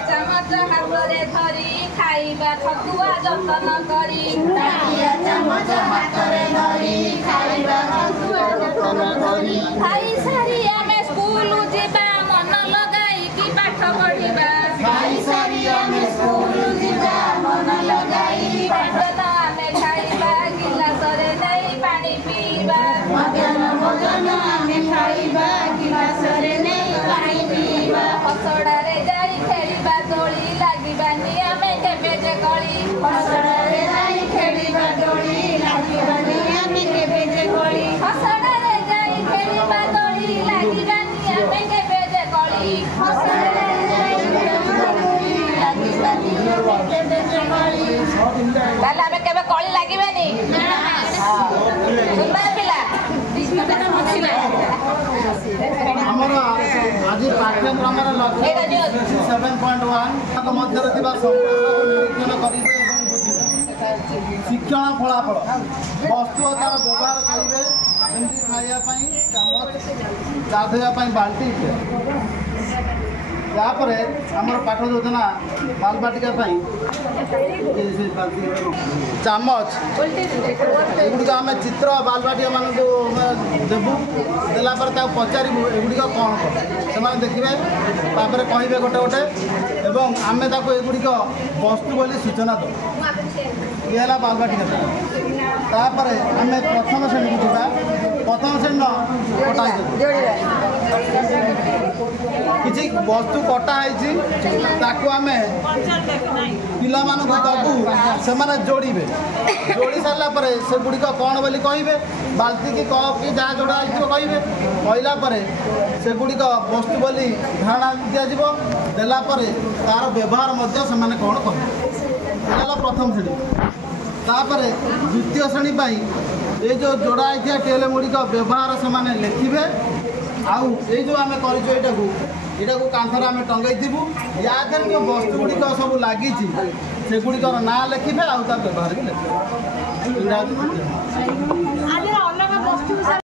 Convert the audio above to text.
चमच हाथ धरी खाइबा खतुआ जतन करी खाई सारी आमे स्कूल जीवा मन लगाई कि पाठ पढ़िबा आमे खाइबा गिलास रे नहीं पानी पीबा फसड़ा रे जाई खेलिबा दोली लागिबानी आमे केबे जे कली फसड़ा रे जाई खेलिबा दोली लागिबानी आमे केबे जे कली फसड़ा रे जाई खेलिबा दोली लागिबानी आमे केबे जे कली फसड़ा रे जाई खेलिबा दोली लागिबानी आमे केबे जे कली ताला आमे केबे कली लागिबानी हां सुंदर पिला ଆମର ଆଜି ପାଠ୍ୟକ୍ରମର ଲକ୍ଷ୍ୟ 7.1 ମଧ୍ୟରେ ଥିବା ସମ୍ପର୍କକୁ ନିରୀକ୍ଷଣ କରିବେ ଏବଂ ବୁଝିବେ। ଶିକ୍ଷଣ ଫଳାଫଳ ବସ୍ତୁ ଓ ତାର ବ୍ୟବହାର କରିବେ, ଯେମିତି ଖାଇବା ପାଇଁ ଚାମଚ, ଗାଧୋଇବା ପାଇଁ ବାଲ୍ଟି ଇତ୍ୟାଦି। ତାପରେ ଆମର ପାଠ ଯୋଜନା ବାଲବାଟିକା ପାଇଁ ଚାମଚ ଏଗୁଡ଼ିକ ଆମେ ଚିତ୍ର ବାଲବାଟିକା ମାନଙ୍କୁ ଦେବୁ। ଦେଲା ପରେ ତାକୁ ପଚାରିବୁ ଏଗୁଡ଼ିକ କ'ଣ ସେମାନେ ଦେଖିବେ, ତାପରେ କହିବେ ଗୋଟେ ଗୋଟେ ଏବଂ ଆମେ ତାକୁ ଏଗୁଡ଼ିକ ବସ୍ତୁ ବୋଲି ସୂଚନା ଦେବୁ। ଇଏ ହେଲା ବାଲବାଟିକା। ତାପରେ ଆମେ ପ୍ରଥମ ଶ୍ରେଣୀକୁ ଯିବା। ପ୍ରଥମ ଶ୍ରେଣୀର କଟା କିଛି ବସ୍ତୁ କଟା ହେଇଛି ତାକୁ ଆମେ ପିଲାମାନଙ୍କୁ ଦେବୁ, ସେମାନେ ଯୋଡ଼ିବେ। ଯୋଡ଼ି ସାରିଲା ପରେ ସେଗୁଡ଼ିକ କ'ଣ ବୋଲି କହିବେ, ବାଲ୍ଟି କି କପ୍ କି ଯାହା ଯୋଡ଼ା ହେଇଥିବ କହିବେ। କହିଲା ପରେ ସେଗୁଡ଼ିକ ବସ୍ତୁ ବୋଲି ଧାରଣା ଦିଆଯିବ। ଦେଲା ପରେ ତା'ର ବ୍ୟବହାର ମଧ୍ୟ ସେମାନେ କ'ଣ କହିବେ। ଏଇଟା ହେଲା ପ୍ରଥମ ଶ୍ରେଣୀ। ତାପରେ ଦ୍ୱିତୀୟ ଶ୍ରେଣୀ ପାଇଁ এই যে যোড়া হয়েছে টেল গুড়িক ব্যবহার সেমানে লেখিবে। আউ এই যে আমি করছু এটাকে কাঁথরে আমি টঙ্গাইবু। ইয়া দেহে যে বস্তু গুড়িক সব লাগিছি সেগুড়িকর না লেখিবে, আউ তার ব্যবহার বি লেখিবে।